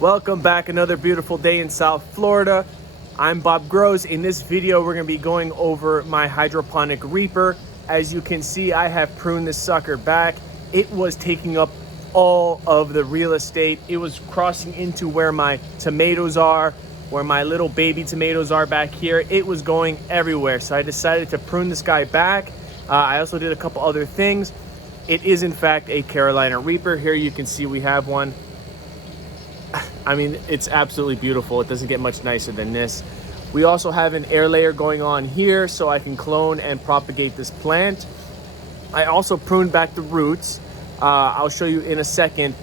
Welcome back, another beautiful day in South Florida. I'm Bob Groves. In this video, we're gonna be going over my hydroponic reaper. As you can see, I have pruned this sucker back. It was taking up all of the real estate. It was crossing into where my tomatoes are, where my little baby tomatoes are back here. It was going everywhere. So I decided to prune this guy back. I also did a couple other things. It is in fact a Carolina Reaper. Here you can see we have one. I mean, it's absolutely beautiful. It doesn't get much nicer than this. We also have an air layer going on here so I can clone and propagate this plant. I also pruned back the roots. I'll show you in a second.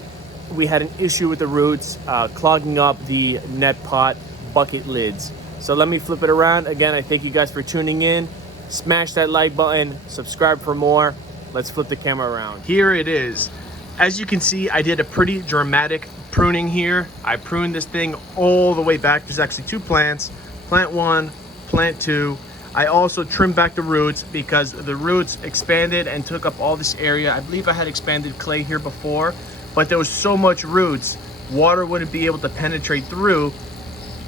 We had an issue with the roots clogging up the net pot bucket lids. So let me flip it around. Again, I thank you guys for tuning in. Smash that like button, subscribe for more. Let's flip the camera around. Here it is. As you can see, I did a pretty dramatic pruning here. I pruned this thing all the way back. There's actually two plants, plant one, plant two. I also trimmed back the roots because the roots expanded and took up all this area. I believe I had expanded clay here before, but there was so much roots, water wouldn't be able to penetrate through,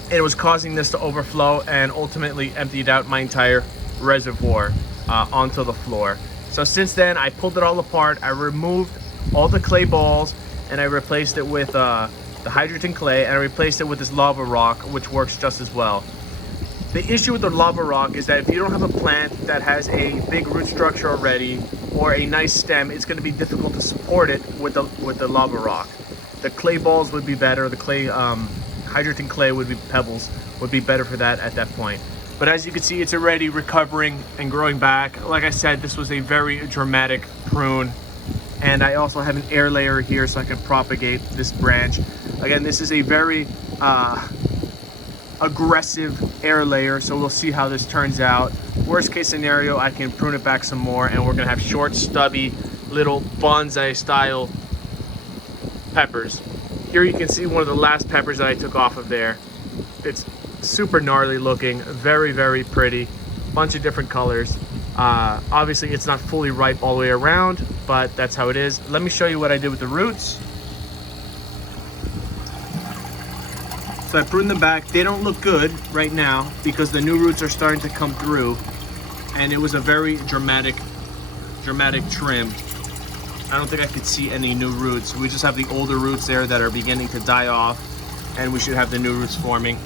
and it was causing this to overflow and ultimately emptied out my entire reservoir onto the floor. So since then, I pulled it all apart. I removed all the clay balls and I replaced it with the hydrogen clay, and I replaced it with this lava rock, which works just as well. The issue with the lava rock is that if you don't have a plant that has a big root structure already or a nice stem, it's going to be difficult to support it with the lava rock. The clay balls would be better. The clay hydrogen clay would be pebbles would be better for that at that point. But as you can see, it's already recovering and growing back. Like I said, this was a very dramatic prune. And I also have an air layer here so I can propagate this branch. Again, this is a very aggressive air layer, so we'll see how this turns out. Worst case scenario, I can prune it back some more and we're gonna have short, stubby, little bonsai style peppers. Here you can see one of the last peppers that I took off of there. It's super gnarly looking, very, very pretty, bunch of different colors. Obviously it's not fully ripe all the way around, but that's how it is. Let me show you what I did with the roots. So I pruned them back. They don't look good right now because the new roots are starting to come through, and it was a very dramatic trim. I don't think I could see any new roots. We just have the older roots there that are beginning to die off, and we should have the new roots forming.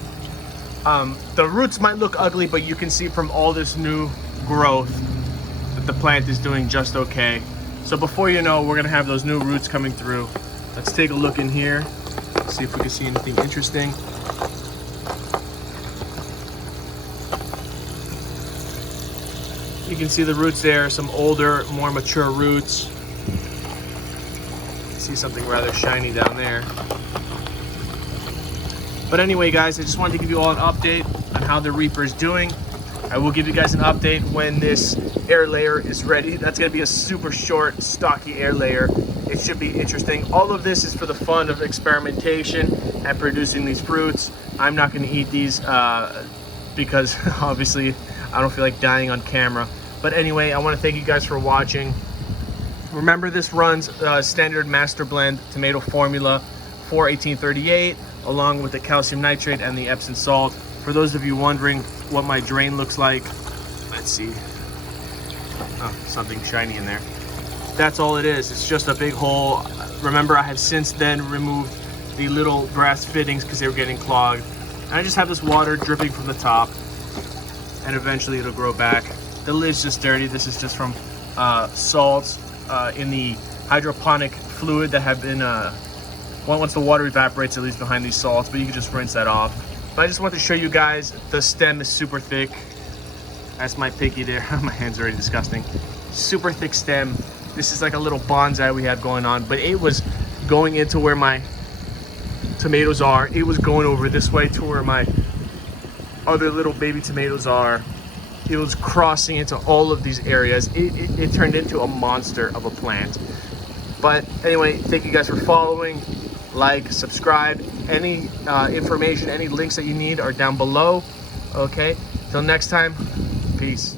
The roots might look ugly, but you can see from all this new growth that the plant is doing just okay. So before you know, we're gonna have those new roots coming through. Let's take a look in here, see if we can see anything interesting. You can see the roots there, some older, more mature roots. See something rather shiny down there. But anyway, guys, I just wanted to give you all an update on how the Reaper is doing. I will give you guys an update when this air layer is ready. That's gonna be a super short, stocky air layer. It should be interesting. All of this is for the fun of experimentation and producing these fruits. I'm not gonna eat these because obviously I don't feel like dying on camera. But anyway, I wanna thank you guys for watching. Remember, this runs standard master blend tomato formula 41838, along with the calcium nitrate and the Epsom salt. For those of you wondering what my drain looks like, let's see. Oh, something shiny in there. That's all it is. It's just a big hole. Remember, I have since then removed the little brass fittings because they were getting clogged. And I just have this water dripping from the top, and eventually it'll grow back. The lid's just dirty. This is just from salts in the hydroponic fluid that have been once the water evaporates, it leaves behind these salts, but you can just rinse that off. But I just want to show you guys, the stem is super thick. That's my piggy there. My hand's already disgusting. Super thick stem. This is like a little bonsai we have going on, but it was going into where my tomatoes are. It was going over this way to where my other little baby tomatoes are. It was crossing into all of these areas. It turned into a monster of a plant. But anyway, thank you guys for following. Like, subscribe. Any information, any links that you need are down below. Okay, till next time, peace.